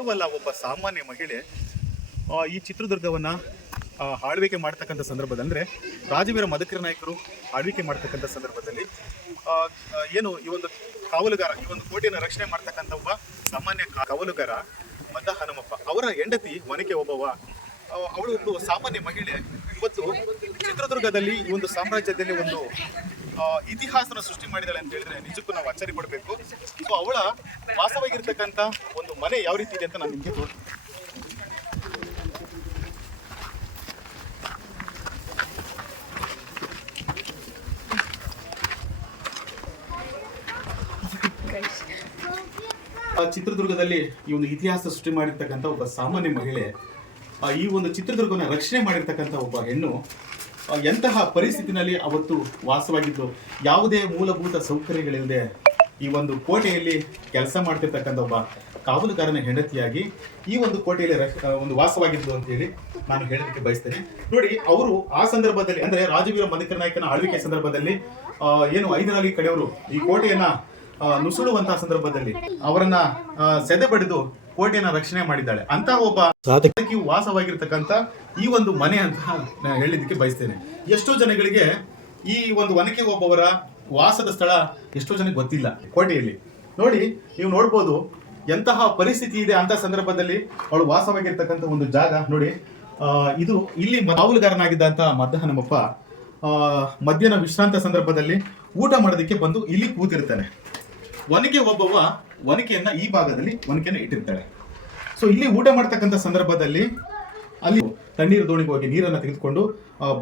ಕೇವಲ ಒಬ್ಬ ಸಾಮಾನ್ಯ ಮಹಿಳೆ ಈ ಚಿತ್ರದುರ್ಗವನ್ನ ಆಳ್ವಿಕೆ ಮಾಡ್ತಕ್ಕಂಥ ಸಂದರ್ಭದಲ್ಲಿ ರಾಜವೀರ ಮದಕರಿ ನಾಯಕರು ಆಳ್ವಿಕೆ ಮಾಡ್ತಕ್ಕಂಥ ಸಂದರ್ಭದಲ್ಲಿ ಏನು ಈ ಒಂದು ಕಾವಲುಗಾರ, ಈ ಒಂದು ಕೋಟೆಯನ್ನು ರಕ್ಷಣೆ ಮಾಡ್ತಕ್ಕಂಥ ಒಬ್ಬ ಸಾಮಾನ್ಯ ಕಾವಲುಗಾರ ಮದ್ದ ಹನುಮಪ್ಪ, ಅವರ ಹೆಂಡತಿ ಒನಕೆ ಒಬ್ಬವ ಅವಳು ಒಂದು ಸಾಮಾನ್ಯ ಮಹಿಳೆ. ಇವತ್ತು ಚಿತ್ರದುರ್ಗದಲ್ಲಿ ಈ ಒಂದು ಸಾಮ್ರಾಜ್ಯದಲ್ಲಿ ಒಂದು ಇತಿಹಾಸನ ಸೃಷ್ಟಿ ಮಾಡಿದಾಳೆ ಅಂತ ಹೇಳಿದ್ರೆ ನಿಜಕ್ಕೂ ನಾವು ಅಚ್ಚರಿ ಪಡಬೇಕು. ಸೊ ಅವಳ ವಾಸವಾಗಿರ್ತಕ್ಕಂಥ ಒಂದು ಮನೆ ಯಾವ ರೀತಿ ಇದೆ ಅಂತ ನಾನು ನಿಮಗೆ ತೋರಿಸ್ತೀನಿ ಚಿತ್ರದುರ್ಗದಲ್ಲಿ ಈ ಒಂದು ಇತಿಹಾಸ ಸೃಷ್ಟಿ ಮಾಡಿರ್ತಕ್ಕಂಥ ಒಬ್ಬ ಸಾಮಾನ್ಯ ಮಹಿಳೆ ಈ ಒಂದು ಚಿತ್ರದುರ್ಗನ ರಕ್ಷಣೆ ಮಾಡಿರ್ತಕ್ಕಂಥ ಒಬ್ಬ ಹೆಣ್ಣು ಎಂತಹ ಪರಿಸ್ಥಿತಿನಲ್ಲಿ ಅವತ್ತು ವಾಸವಾಗಿದ್ದು? ಯಾವುದೇ ಮೂಲಭೂತ ಸೌಕರ್ಯಗಳಿಲ್ಲದೆ ಈ ಒಂದು ಕೋಟೆಯಲ್ಲಿ ಕೆಲಸ ಮಾಡ್ತಿರ್ತಕ್ಕಂಥ ಒಬ್ಬ ಕಾವಲುಗಾರನ ಹೆಂಡತಿಯಾಗಿ ಈ ಒಂದು ಕೋಟೆಯಲ್ಲಿ ಒಂದು ವಾಸವಾಗಿದ್ದು ಅಂತ ಹೇಳಿ ನಾನು ಹೇಳಲಿಕ್ಕೆ ಬಯಸ್ತೇನೆ. ನೋಡಿ, ಅವರು ಆ ಸಂದರ್ಭದಲ್ಲಿ, ಅಂದ್ರೆ ರಾಜವೀರ ಮಧುಕರ ನಾಯಕನ ಆಳ್ವಿಕೆ ಸಂದರ್ಭದಲ್ಲಿ ಏನು ಐದನಾಲಿ ಕಡೆಯವರು ಈ ಕೋಟೆಯನ್ನ ನುಸುಳುವಂತಹ ಸಂದರ್ಭದಲ್ಲಿ ಅವರನ್ನ ಸೆದೆ ಬಡಿದು ಕೋಟೆಯನ್ನ ರಕ್ಷಣೆ ಮಾಡಿದ್ದಾಳೆ. ಅಂತ ಒಬ್ಬ ಸಾಧಕಿ ವಾಸವಾಗಿರ್ತಕ್ಕಂಥ ಈ ಒಂದು ಮನೆ ಅಂತ ನಾನು ಹೇಳಿದ್ದಕ್ಕೆ ಬಯಸ್ತೇನೆ. ಎಷ್ಟೋ ಜನಗಳಿಗೆ ಈ ಒಂದು ಒನಕೆ ಒಬ್ಬವರ ವಾಸದ ಸ್ಥಳ ಎಷ್ಟೋ ಜನಕ್ಕೆ ಗೊತ್ತಿಲ್ಲ ಕೋಟೆಯಲ್ಲಿ. ನೋಡಿ ನೀವು ನೋಡ್ಬೋದು ಎಂತಹ ಪರಿಸ್ಥಿತಿ ಇದೆ ಅಂತ ಸಂದರ್ಭದಲ್ಲಿ ಅವಳು ವಾಸವಾಗಿರ್ತಕ್ಕಂಥ ಒಂದು ಜಾಗ. ನೋಡಿ ಇದು ಇಲ್ಲಿ ಮಾವುಲುಗಾರನಾಗಿದ್ದಂತ ಮದ್ದ ನಮ್ಮಪ್ಪ ಆ, ಮಧ್ಯಾಹ್ನ ವಿಶ್ರಾಂತ ಸಂದರ್ಭದಲ್ಲಿ ಊಟ ಮಾಡೋದಕ್ಕೆ ಬಂದು ಇಲ್ಲಿ ಕೂತಿರ್ತಾನೆ. ಒನಕೆ ಒಬ್ಬವ ಒನಕೆಯನ್ನ ಈ ಭಾಗದಲ್ಲಿ ಒನಕೆಯನ್ನ ಇಟ್ಟಿರ್ತಾಳೆ. ಸೊ ಇಲ್ಲಿ ಊಟ ಮಾಡ್ತಕ್ಕಂಥ ಸಂದರ್ಭದಲ್ಲಿ ಅಲ್ಲಿ ತಣ್ಣೀರು ದೋಣಿಗೆ ಹೋಗಿ ನೀರನ್ನ ತೆಗೆದುಕೊಂಡು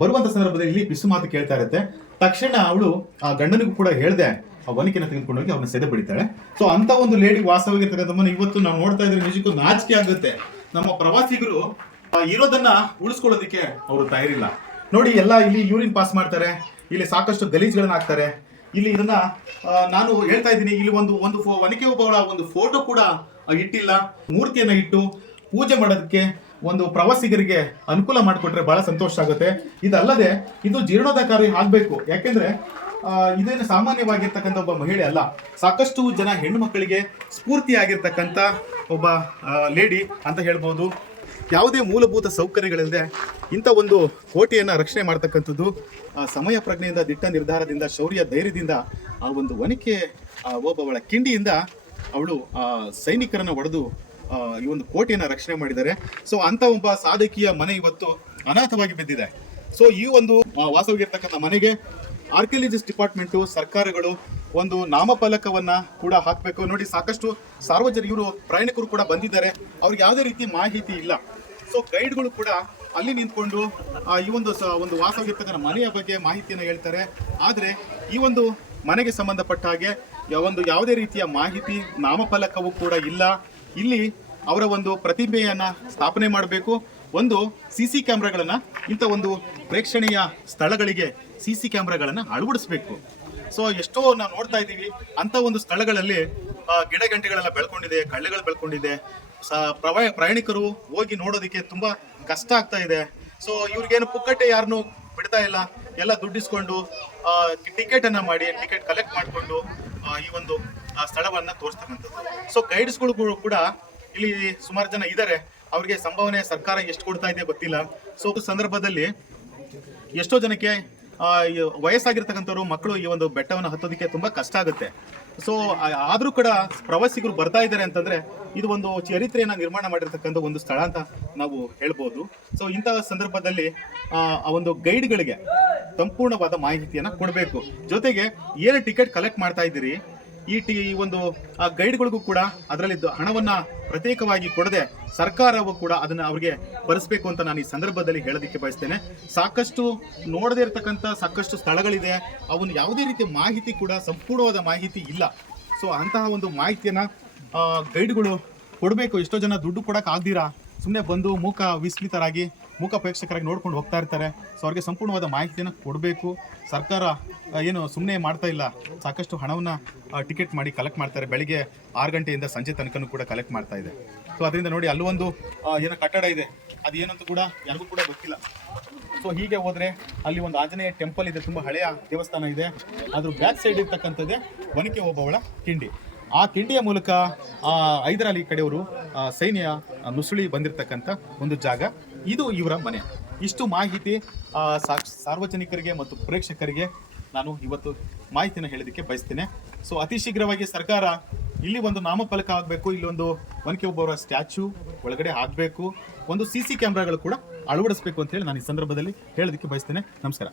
ಬರುವಂಥ ಸಂದರ್ಭದಲ್ಲಿ ಇಲ್ಲಿ ಬಿಸು ಮಾತು ಕೇಳ್ತಾ ಇರುತ್ತೆ. ತಕ್ಷಣ ಅವಳು ಆ ಗಂಡನಿಗೂ ಕೂಡ ಹೇಳ್ದೆ, ಆ ಒನಕೆನ ತೆಗೆದುಕೊಂಡು ಹೋಗಿ ಅವನ್ನ ಸೆದೆ ಬಿಡಿತಾಳೆ ಸೊ ಅಂತ ಒಂದು ಲೇಡಿ ವಾಸವಾಗಿರ್ತಕ್ಕಂಥ ಇವತ್ತು ನಾವು ನೋಡ್ತಾ ಇದ್ರೆ ನಿಜಕ್ಕೂ ನಾಚಿಕೆ ಆಗುತ್ತೆ. ನಮ್ಮ ಪ್ರವಾಸಿಗರು ಇರೋದನ್ನ ಉಳಿಸ್ಕೊಳ್ಳೋದಿಕ್ಕೆ ಅವರು ತಯಾರಿಲ್ಲ. ನೋಡಿ, ಎಲ್ಲ ಇಲ್ಲಿ ಯೂರಿನ್ ಪಾಸ್ ಮಾಡ್ತಾರೆ. ಇಲ್ಲಿ ಸಾಕಷ್ಟು ಗಲೀಜ್ಗಳನ್ನ ಹಾಕ್ತಾರೆ. ಇಲ್ಲಿ ಇದನ್ನ ನಾನು ಹೇಳ್ತಾ ಇದ್ದೀನಿ, ಇಲ್ಲಿ ಒಂದು ಒಂದು ಒನಕೆ ಒಬ್ಬಳ ಒಂದು ಫೋಟೋ ಕೂಡ ಇಟ್ಟಿಲ್ಲ. ಮೂರ್ತಿಯನ್ನ ಇಟ್ಟು ಪೂಜೆ ಮಾಡೋದಕ್ಕೆ ಒಂದು ಪ್ರವಾಸಿಗರಿಗೆ ಅನುಕೂಲ ಮಾಡಿಕೊಟ್ರೆ ಬಹಳ ಸಂತೋಷ ಆಗುತ್ತೆ. ಇದಲ್ಲದೆ, ಇದು ಜೀರ್ಣೋದ್ಧಾರಕಾರಿ ಆಗಬೇಕು. ಯಾಕೆಂದ್ರೆ ಇದೇನು ಸಾಮಾನ್ಯವಾಗಿರ್ತಕ್ಕಂಥ ಒಬ್ಬ ಮಹಿಳೆ ಅಲ್ಲ. ಸಾಕಷ್ಟು ಜನ ಹೆಣ್ಣು ಮಕ್ಕಳಿಗೆ ಸ್ಫೂರ್ತಿಯಾಗಿರ್ತಕ್ಕಂಥ ಒಬ್ಬ ಲೇಡಿ ಅಂತ ಹೇಳ್ಬೋದು. ಯಾವುದೇ ಮೂಲಭೂತ ಸೌಕರ್ಯಗಳಿಲ್ಲದೆ ಇಂಥ ಒಂದು ಕೋಟೆಯನ್ನು ರಕ್ಷಣೆ ಮಾಡ್ತಕ್ಕಂಥದ್ದು ಆ, ಸಮಯ ಪ್ರಜ್ಞೆಯಿಂದ ದಿಟ್ಟ ನಿರ್ಧಾರದಿಂದ ಶೌರ್ಯ ಧೈರ್ಯದಿಂದ ಆ ಒಂದು ವನಿಕೆ ಆ, ಒಬ್ಬವಳ ಕಿಂಡಿಯಿಂದ ಅವಳು ಆ ಸೈನಿಕರನ್ನು ಒಡೆದು ಈ ಒಂದು ಕೋಟೆಯನ್ನು ರಕ್ಷಣೆ ಮಾಡಿದ್ದಾರೆ. ಸೊ ಅಂತ ಒಬ್ಬ ಸಾಧಕಿಯ ಮನೆ ಇವತ್ತು ಅನಾಥವಾಗಿ ಬಿದ್ದಿದೆ. ಸೊ ಈ ಒಂದು ವಾಸವಾಗಿರ್ತಕ್ಕಂಥ ಮನೆಗೆ ಆರ್ಕಿಯಾಲಜಿಸ್ಟ್ ಡಿಪಾರ್ಟ್ಮೆಂಟು ಸರ್ಕಾರಗಳು ಒಂದು ನಾಮಫಲಕವನ್ನ ಕೂಡ ಹಾಕಬೇಕು. ನೋಡಿ, ಸಾಕಷ್ಟು ಸಾರ್ವಜನಿಕರು ಪ್ರಯಾಣಿಕರು ಕೂಡ ಬಂದಿದ್ದಾರೆ. ಅವ್ರಿಗೆ ಯಾವುದೇ ರೀತಿ ಮಾಹಿತಿ ಇಲ್ಲ. ಸೊ ಗೈಡ್ಗಳು ಕೂಡ ಅಲ್ಲಿ ನಿಂತ್ಕೊಂಡು ಈ ಒಂದು ಸ- ಒಂದು ವಾಸವಾಗಿರ್ತಕ್ಕಂಥ ಮನೆಯ ಬಗ್ಗೆ ಮಾಹಿತಿಯನ್ನು ಹೇಳ್ತಾರೆ. ಆದರೆ, ಈ ಒಂದು ಮನೆಗೆ ಸಂಬಂಧಪಟ್ಟ ಹಾಗೆ ಒಂದು ಯಾವುದೇ ರೀತಿಯ ಮಾಹಿತಿ, ನಾಮಫಲಕವೂ ಕೂಡ ಇಲ್ಲ. ಇಲ್ಲಿ ಅವರ ಒಂದು ಪ್ರತಿಭೆಯನ್ನು ಸ್ಥಾಪನೆ ಮಾಡಬೇಕು. ಒಂದು ಸಿ ಸಿ ಕ್ಯಾಮ್ರಾಗಳನ್ನು ಇಂಥ ಒಂದು ಪ್ರೇಕ್ಷಣೀಯ ಸ್ಥಳಗಳಿಗೆ ಸಿ ಸಿ ಕ್ಯಾಮ್ರಾಗಳನ್ನು ಅಳವಡಿಸಬೇಕು. ಸೊ ಎಷ್ಟೋ ನಾವು ನೋಡ್ತಾ ಇದ್ದೀವಿ. ಅಂತ ಒಂದು ಸ್ಥಳಗಳಲ್ಲಿ ಗಿಡ ಗಂಟೆಗಳೆಲ್ಲ ಬೆಳ್ಕೊಂಡಿದೆ, ಕಳ್ಳೆಗಳು ಬೆಳ್ಕೊಂಡಿದೆ. ಪ್ರವಾ, ಪ್ರಯಾಣಿಕರು ಹೋಗಿ ನೋಡೋದಕ್ಕೆ ತುಂಬಾ ಕಷ್ಟ ಆಗ್ತಾ ಇದೆ. ಸೊ ಇವ್ರಿಗೇನು ಪುಕ್ಕಟ್ಟೆ ಯಾರನ್ನು ಬಿಡ್ತಾ ಇಲ್ಲ. ಎಲ್ಲ ದುಡ್ಡಿಸ್ಕೊಂಡು ಟಿಕೆಟ್ ಅನ್ನ ಮಾಡಿ, ಟಿಕೆಟ್ ಕಲೆಕ್ಟ್ ಮಾಡಿಕೊಂಡು ಈ ಒಂದು ಸ್ಥಳವನ್ನ ತೋರಿಸ್ತಕ್ಕಂಥದ್ದು. ಸೊ ಗೈಡ್ಸ್ಗಳು ಕೂಡ ಇಲ್ಲಿ ಸುಮಾರು ಜನ ಇದ್ದಾರೆ ಅವ್ರಿಗೆ ಸಂಭಾವನೆ ಸರ್ಕಾರ ಎಷ್ಟು ಕೊಡ್ತಾ ಇದೆ ಗೊತ್ತಿಲ್ಲ. ಸೊ ಸಂದರ್ಭದಲ್ಲಿ ಎಷ್ಟೋ ಜನಕ್ಕೆ ವಯಸ್ಸಾಗಿರ್ತಕ್ಕಂಥವ್ರು ಮಕ್ಕಳು ಈ ಒಂದು ಬೆಟ್ಟವನ್ನು ಹತ್ತೋದಕ್ಕೆ ತುಂಬಾ ಕಷ್ಟ ಆಗುತ್ತೆ. ಸೊ ಆದರೂ ಕೂಡ ಪ್ರವಾಸಿಗರು ಬರ್ತಾ ಇದ್ದಾರೆ ಅಂತಂದ್ರೆ ಇದು ಒಂದು ಚರಿತ್ರೆಯನ್ನ ನಿರ್ಮಾಣ ಮಾಡಿರ್ತಕ್ಕಂಥ ಒಂದು ಸ್ಥಳ ಅಂತ ನಾವು ಹೇಳ್ಬೋದು. ಸೊ ಇಂತಹ ಸಂದರ್ಭದಲ್ಲಿ, ಆ ಆ ಒಂದು ಗೈಡ್ಗಳಿಗೆ ಸಂಪೂರ್ಣವಾದ ಮಾಹಿತಿಯನ್ನ ಕೊಡಬೇಕು. ಜೊತೆಗೆ ಏನು ಟಿಕೆಟ್ ಕಲೆಕ್ಟ್ ಮಾಡ್ತಾ ಇದ್ದೀರಿ. ಈ ಟಿ ಈ ಒಂದು, ಆ ಗೈಡ್ಗಳಿಗೂ ಕೂಡ ಅದರಲ್ಲಿ ಹಣವನ್ನ ಪ್ರತ್ಯೇಕವಾಗಿ ಕೊಡದೆ ಸರ್ಕಾರವು ಕೂಡ ಅದನ್ನ ಅವ್ರಿಗೆ ಭರಿಸ್ಬೇಕು ಅಂತ ನಾನು ಈ ಸಂದರ್ಭದಲ್ಲಿ ಹೇಳೋದಕ್ಕೆ ಬಯಸ್ತೇನೆ. ಸಾಕಷ್ಟು ನೋಡದೇ ಇರತಕ್ಕಂಥ ಸಾಕಷ್ಟು ಸ್ಥಳಗಳಿದೆ. ಅವನು ಯಾವುದೇ ರೀತಿಯ ಮಾಹಿತಿ ಕೂಡ ಸಂಪೂರ್ಣವಾದ ಮಾಹಿತಿ ಇಲ್ಲ. ಸೊ, ಅಂತಹ ಒಂದು ಮಾಹಿತಿಯನ್ನ ಗೈಡ್ಗಳು ಕೊಡಬೇಕು. ಎಷ್ಟೋ ಜನ ದುಡ್ಡು ಕೊಡಕ್ ಸುಮ್ಮನೆ ಬಂದು ಮೂಕ ವಿಸ್ಮಿತರಾಗಿ ಮೂಕ ಪ್ರೇಕ್ಷಕರಾಗಿ ನೋಡ್ಕೊಂಡು ಹೋಗ್ತಾ ಇರ್ತಾರೆ. ಸೊ ಅವ್ರಿಗೆ ಸಂಪೂರ್ಣವಾದ ಮಾಹಿತಿಯನ್ನು ಕೊಡಬೇಕು. ಸರ್ಕಾರ ಏನು ಸುಮ್ಮನೆ ಮಾಡ್ತಾ ಇಲ್ಲ. ಸಾಕಷ್ಟು ಹಣವನ್ನು ಟಿಕೆಟ್ ಮಾಡಿ ಕಲೆಕ್ಟ್ ಮಾಡ್ತಾರೆ. ಬೆಳಿಗ್ಗೆ ಆರು ಗಂಟೆಯಿಂದ ಸಂಜೆ ತನಕನೂ ಕೂಡ ಕಲೆಕ್ಟ್ ಮಾಡ್ತಾ ಇದೆ. ಸೊ ಅದರಿಂದ ನೋಡಿ ಅಲ್ಲೊಂದು ಏನು ಕಟ್ಟಡ ಇದೆ. ಅದು ಏನಂತ ಕೂಡ ಯಾರಿಗೂ ಕೂಡ ಗೊತ್ತಿಲ್ಲ. ಸೊ ಹೀಗೆ ಹೋದರೆ ಅಲ್ಲಿ ಒಂದು ಆಂಜನೇಯ ಟೆಂಪಲ್ ಇದೆ. ತುಂಬ ಹಳೆಯ ದೇವಸ್ಥಾನ ಇದೆ. ಅದ್ರ ಬ್ಯಾಕ್ ಸೈಡ್ ಇರ್ತಕ್ಕಂಥದ್ದೇ ಒನಕೆ ಓಬವ್ವಳ ಕಿಂಡಿ. ಆ ಕಿಂಡಿಯ ಮೂಲಕ ಹೈದರ್ ಅಲಿ ಕಡೆಯವರು ಸೈನ್ಯ ನುಸುಳಿ ಬಂದಿರತಕ್ಕಂಥ ಒಂದು ಜಾಗ. ಇದು ಇವರ ಮನೆ. ಇಷ್ಟು ಮಾಹಿತಿ ಸಾರ್ವಜನಿಕರಿಗೆ ಮತ್ತು ಪ್ರೇಕ್ಷಕರಿಗೆ ನಾನು ಇವತ್ತು ಮಾಹಿತಿನ ಹೇಳೋದಕ್ಕೆ ಬಯಸ್ತೇನೆ. ಸೊ, ಅತಿ ಶೀಘ್ರವಾಗಿ ಸರ್ಕಾರ ಇಲ್ಲಿ ಒಂದು ನಾಮಫಲಕ ಆಗಬೇಕು ಇಲ್ಲೊಂದು ಒನಕೆ ಒಬ್ಬವರ ಸ್ಟ್ಯಾಚು ಒಳಗಡೆ ಆಗಬೇಕು, ಒಂದು ಸಿ ಸಿ ಕ್ಯಾಮ್ರಾಗಳು ಕೂಡ ಅಳವಡಿಸಬೇಕು ಅಂತ ಹೇಳಿ ನಾನು ಈ ಸಂದರ್ಭದಲ್ಲಿ ಹೇಳೋದಕ್ಕೆ ಬಯಸ್ತೇನೆ. ನಮಸ್ಕಾರ.